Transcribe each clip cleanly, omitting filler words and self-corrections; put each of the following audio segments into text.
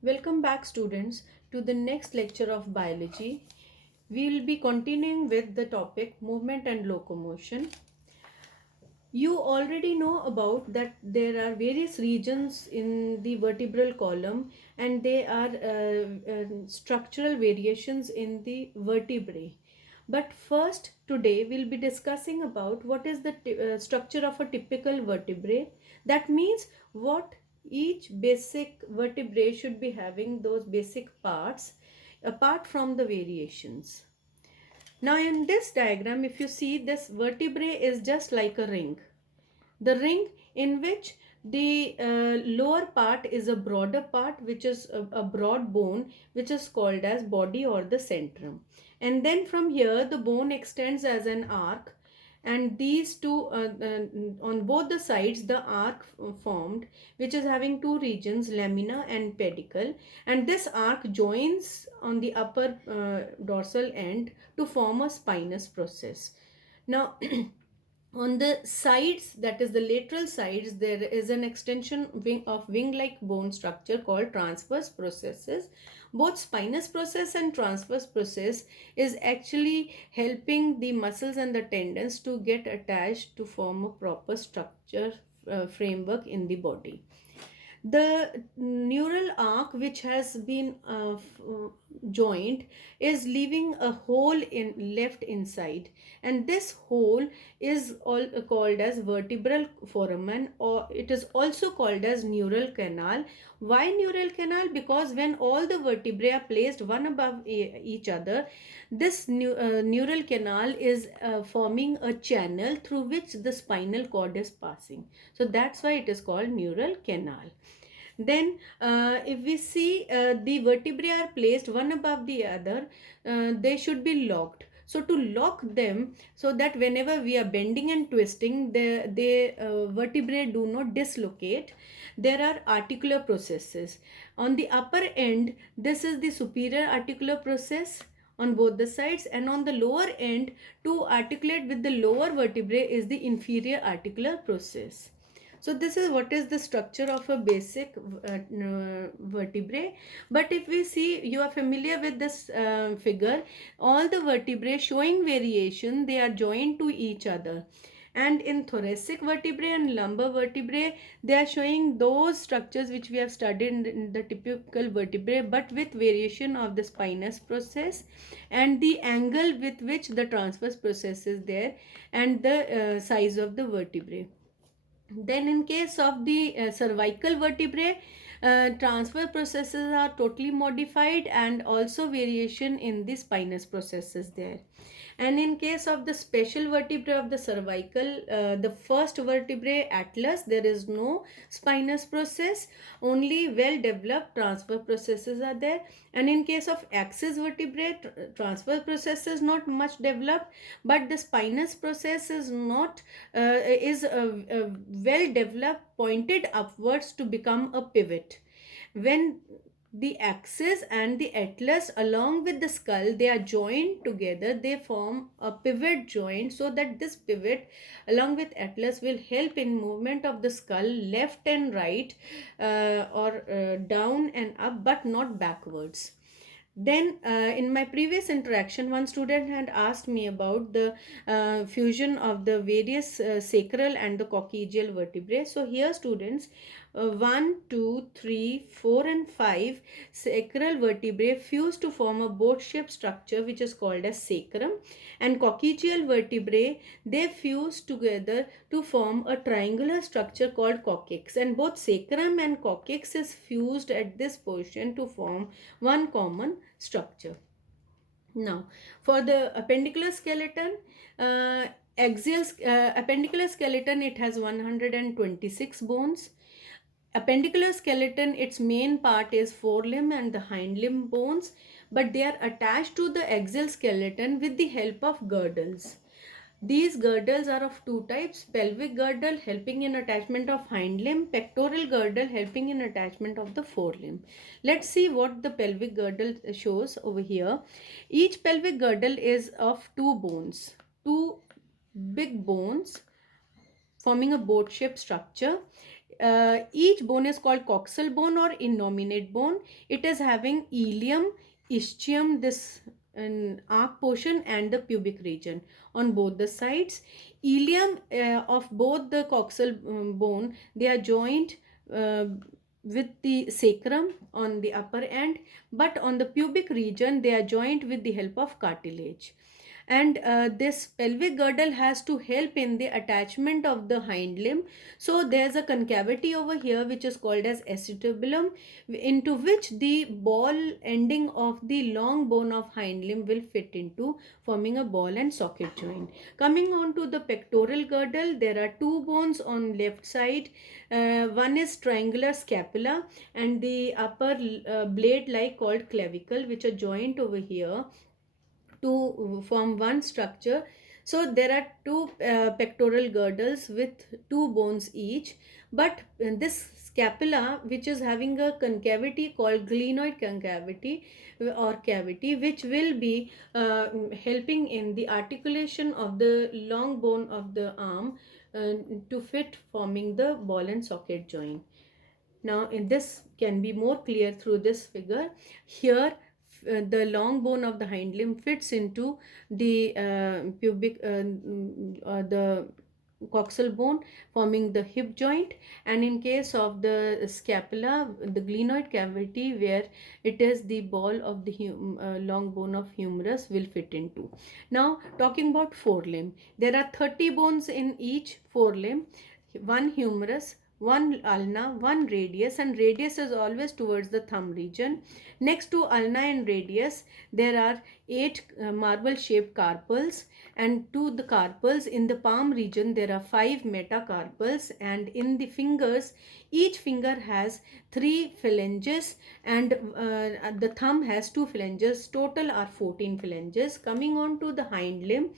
Welcome back, students, to the next lecture of biology. We will be continuing with the topic movement and locomotion. You already know about that there are various regions in the vertebral column, and they are structural variations in the vertebrae. But first, today we'll be discussing about what is the structure of a typical vertebrae. That means what each basic vertebrae should be having, those basic parts apart from the variations. Now in this diagram, if you see, this vertebrae is just like a ring. The ring in which the lower part is a broader part, which is a broad bone, which is called as body or the centrum. And then from here the bone extends as an arc, and these two on both the sides the arc formed, which is having two regions, lamina and pedicle, and this arc joins on the upper dorsal end to form a spinous process. Now on the sides, that is the lateral sides, there is an extension of wing like bone structure called transverse processes. Both spinous process and transverse process is actually helping the muscles and the tendons to get attached to form a proper structure framework in the body. The neural arc which has been joined is leaving a hole in left inside, and this hole is all called as vertebral foramen, or it is also called as neural canal. Why neural canal? Because when all the vertebrae are placed one above each other, this neural canal is forming a channel through which the spinal cord is passing. So that's why it is called neural canal. Then if we see, the vertebrae are placed one above the other, they should be locked. So to lock them, so that whenever we are bending and twisting, the vertebrae do not dislocate, there are articular processes. On the upper end, this is the superior articular process on both the sides, and on the lower end, to articulate with the lower vertebrae, is the inferior articular process. So this is what is the structure of a basic vertebrae. But if we see, you are familiar with this figure, all the vertebrae showing variation, they are joined to each other. And in thoracic vertebrae and lumbar vertebrae, they are showing those structures which we have studied in the typical vertebrae, but with variation of the spinous process and the angle with which the transverse process is there, and the size of the vertebrae. Then in case of the cervical vertebrae, transfer processes are totally modified, and also variation in the spinous processes there. And in case of the special vertebrae of the cervical, the first vertebrae atlas, there is no spinous process, only well developed transfer processes are there. And in case of axis vertebrae, transfer process is not much developed, but the spinous process is not is well developed, pointed upwards to become a pivot. When the axis and the atlas along with the skull, they are joined together, they form a pivot joint, so that this pivot along with atlas will help in movement of the skull left and right, or down and up, but not backwards. Then in my previous interaction, one student had asked me about the fusion of the various sacral and the coccygeal vertebrae. So here, students, 1, 2, 3, 4 and 5 sacral vertebrae fuse to form a boat-shaped structure which is called as sacrum, and coccygeal vertebrae, they fuse together to form a triangular structure called coccyx, and both sacrum and coccyx is fused at this position to form one common structure. Now, for the appendicular skeleton, appendicular skeleton, it has 126 bones. Appendicular skeleton, its main part is forelimb and the hind limb bones, but they are attached to the axial skeleton with the help of girdles. These girdles are of two types: pelvic girdle helping in attachment of hind limb, pectoral girdle helping in attachment of the forelimb. Let's see what the pelvic girdle shows over here. Each pelvic girdle is of two bones, two big bones forming a boat shaped structure. Each bone is called coxal bone or innominate bone. It is having ilium, ischium, this arc portion, and the pubic region on both the sides. Ilium of both the coxal bone, they are joined uh, with the sacrum on the upper end, but on the pubic region they are joined with the help of cartilage. And this pelvic girdle has to help in the attachment of the hind limb. So there's a concavity over here which is called as acetabulum, into which the ball ending of the long bone of hind limb will fit into, forming a ball and socket joint. Coming on to the pectoral girdle, there are two bones on left side. One is triangular scapula and the upper blade like called clavicle, which are joined over here to form one structure. So there are two pectoral girdles with two bones each, but this scapula, which is having a concavity called glenoid concavity or cavity, which will be helping in the articulation of the long bone of the arm to fit, forming the ball and socket joint. Now, in this can be more clear through this figure. Here, the long bone of the hind limb fits into the pubic, the coxal bone, forming the hip joint. And in case of the scapula, the glenoid cavity, where it is the ball of the long bone of humerus, will fit into. Now, talking about forelimb, there are 30 bones in each forelimb, one humerus, one ulna, one radius, and radius is always towards the thumb region. Next to ulna and radius, there are 8 marble shaped carpals, and to the carpals in the palm region there are 5 metacarpals, and in the fingers each finger has 3 phalanges, and the thumb has 2 phalanges. Total are 14 phalanges. Coming on to the hind limb,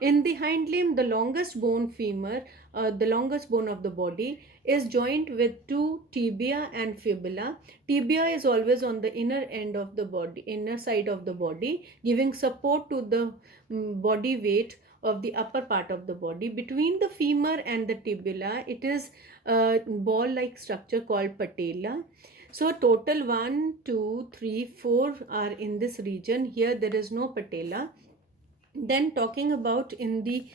in the hind limb the longest bone, femur, the longest bone of the body, is joined with two tibia and fibula. Tibia is always on the inner end of the body, inner side of the body, giving support to the body weight of the upper part of the body. Between the femur and the tibula, it is a ball like structure called patella. So total 1, 2, 3, 4 are in this region. Here there is no patella. Then talking about in the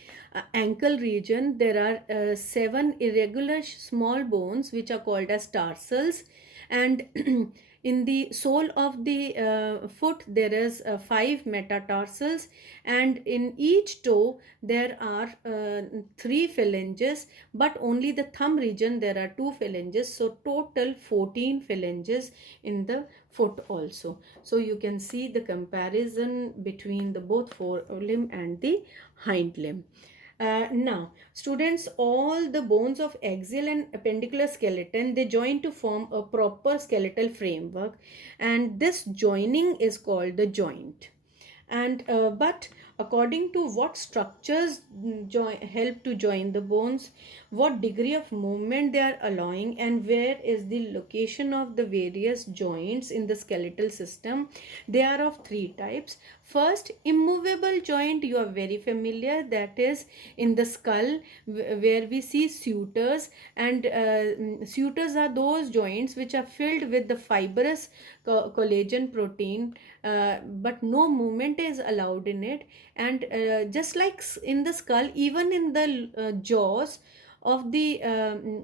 ankle region, there are 7 irregular small bones which are called as tarsals, and in the sole of the foot there is 5 metatarsals, and in each toe there are 3 phalanges, but only the thumb region there are 2 phalanges, so total 14 phalanges in the foot also. So you can see the comparison between the both forelimb and the hind limb. Now, students, all the bones of axial and appendicular skeleton, they join to form a proper skeletal framework, and this joining is called the joint. And but according to what structures help to join the bones, what degree of movement they are allowing, and where is the location of the various joints in the skeletal system, they are of 3 types. First, immovable joint, you are very familiar, that is in the skull, where we see sutures, and sutures are those joints which are filled with the fibrous collagen protein, but no movement is allowed in it. And just like in the skull, even in the jaws of the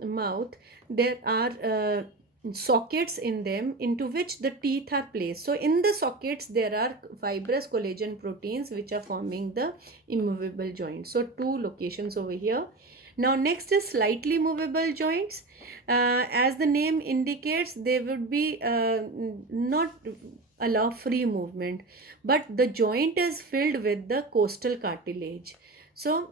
mouth, there are sockets in them into which the teeth are placed. So in the sockets there are fibrous collagen proteins which are forming the immovable joint. So 2 locations over here. Now next is slightly movable joints. As the name indicates, they would be not allow free movement, but the joint is filled with the costal cartilage. So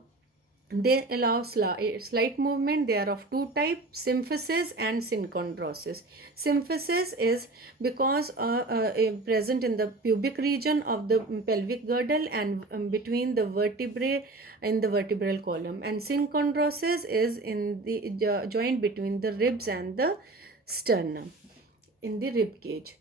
they allow slight movement. They are of 2 types, symphysis and synchondrosis. Symphysis is because present in the pubic region of the pelvic girdle and between the vertebrae in the vertebral column, and synchondrosis is in the joint between the ribs and the sternum, in the rib cage.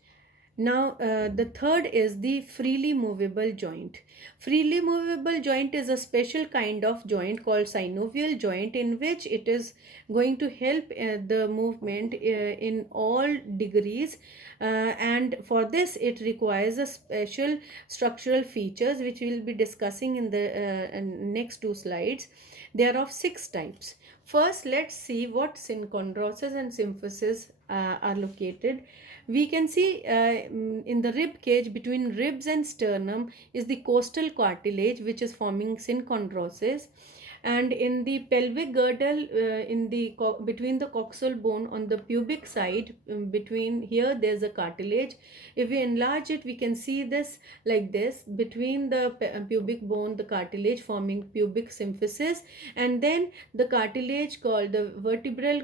Now, the third is the freely movable joint. Freely movable joint is a special kind of joint called synovial joint, in which it is going to help the movement in all degrees, and for this it requires a special structural features which we will be discussing in the next two slides. They are of six types. First, let's see what synchondroses and symphysis are located. We can see in the rib cage between ribs and sternum is the costal cartilage which is forming synchondroses, and in the pelvic girdle in the between the coxal bone on the pubic side, between here there's a cartilage. If we enlarge it, we can see this like this: between the pubic bone, the cartilage forming pubic symphysis, and then the cartilage called the vertebral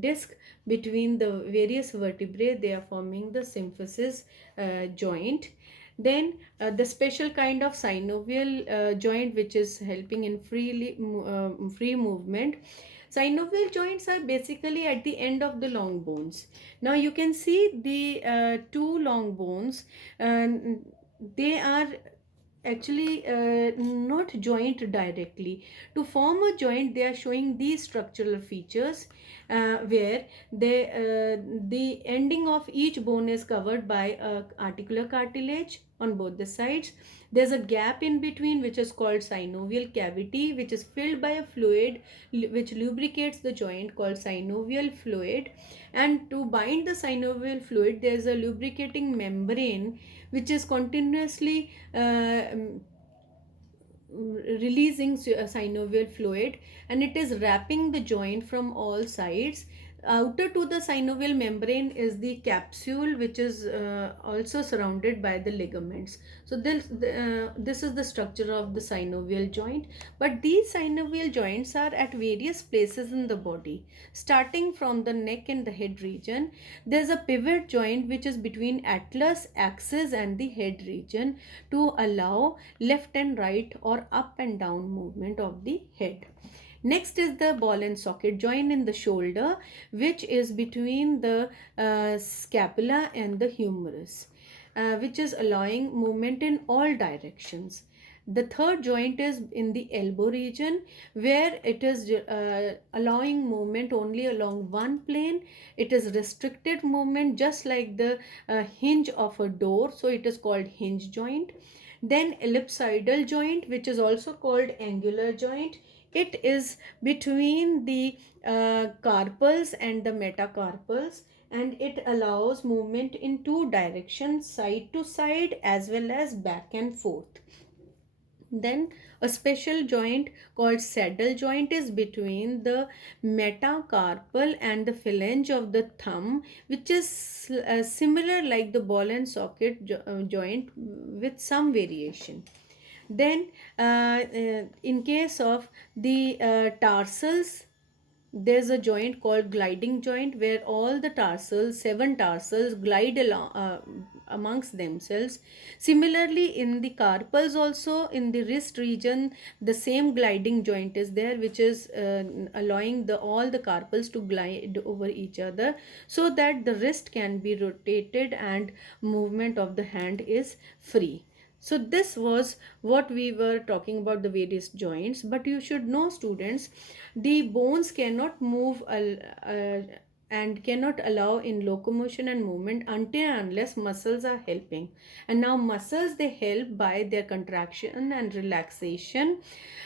disc between the various vertebrae, they are forming the symphysis joint. Then the special kind of synovial joint which is helping in free movement. Synovial joints are basically at the end of the long bones. Now you can see the two long bones, they are actually not joint directly. To form a joint, they are showing these structural features, where the ending of each bone is covered by a articular cartilage on both the sides. There's a gap in between which is called synovial cavity, which is filled by a fluid which lubricates the joint called synovial fluid. And to bind the synovial fluid, there's a lubricating membrane which is continuously releasing synovial fluid, and it is wrapping the joint from all sides. Outer to the synovial membrane is the capsule which is also surrounded by the ligaments. So this is the structure of the synovial joint. But these synovial joints are at various places in the body. Starting from the neck and the head region, there's a pivot joint which is between atlas, axis and the head region to allow left and right or up and down movement of the head. Next is the ball and socket joint in the shoulder, which is between the scapula and the humerus, which is allowing movement in all directions. The third joint is in the elbow region, where it is allowing movement only along one plane. It is restricted movement, just like the hinge of a door, so it is called hinge joint. Then ellipsoidal joint, which is also called angular joint. It is between the carpals and the metacarpals, and it allows movement in two directions, side to side as well as back and forth. Then a special joint called saddle joint is between the metacarpal and the phalange of the thumb, which is similar like the ball and socket joint with some variation. Then in case of the tarsals, there's a joint called gliding joint, where all the tarsals, seven tarsals, glide along amongst themselves. Similarly, in the carpals also, in the wrist region, the same gliding joint is there, which is allowing all the carpals to glide over each other, so that the wrist can be rotated and movement of the hand is free. So this was what we were talking about, the various joints. But you should know, students, the bones cannot move and cannot allow in locomotion and movement until and unless muscles are helping. And now muscles, they help by their contraction and relaxation.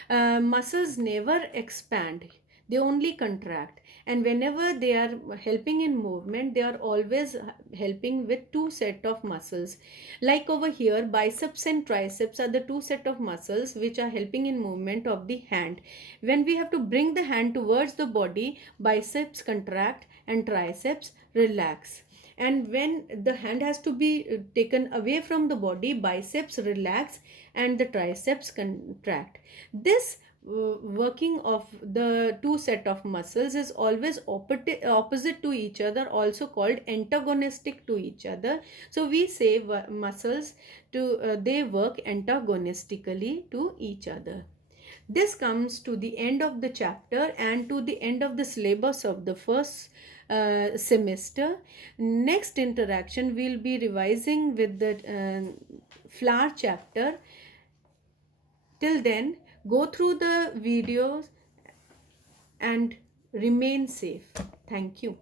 Muscles never expand, they only contract. And whenever they are helping in movement, they are always helping with two set of muscles. Like over here, biceps and triceps are the two set of muscles which are helping in movement of the hand. When we have to bring the hand towards the body, biceps contract and triceps relax. And when the hand has to be taken away from the body, biceps relax and the triceps contract. This working of the two set of muscles is always opposite to each other, also called antagonistic to each other. So we say muscles to they work antagonistically to each other. This comes to the end of the chapter and to the end of the syllabus of the first semester. Next interaction, we'll be revising with the flower chapter. Till then, go through the videos and remain safe. Thank you.